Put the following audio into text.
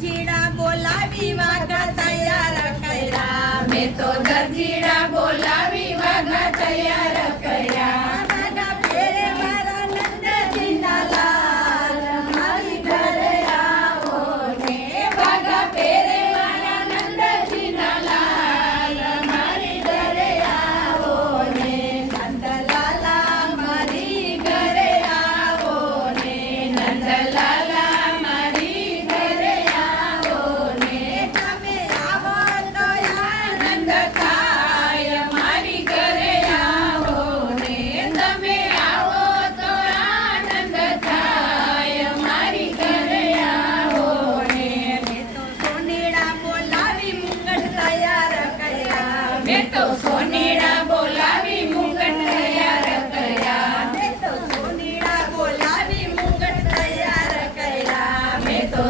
દરજીડા બોલાવી વાઘા તૈયાર કર્યા મેં તો દરજીડા બોલાવી વાઘા તૈયાર કર્યા વાઘા ફેરે મારા નંદજીના લાલ મારી ઘરે આવો ને વાઘા ફેરે મારા નંદજીના લાલ મારી ઘરે આવો ને નંદલાલા મારી ઘરે આવો ને નંદલાલા મારી ઘરે આવો ને તમે આવો તો આનંદ થાય મારી ઘરે આવો ને તમે આવો તો આનંદ થાય મારી ઘરે આવો ને મેં તો સોનેડા બોલાવી મુકટ તૈયાર કર્યા મેં તો સોનેડા બોલાવી મુકટ તૈયાર કર્યા મેં તો સોનેડા બોલાવી મુકટ તૈયાર કર્યા મેં તો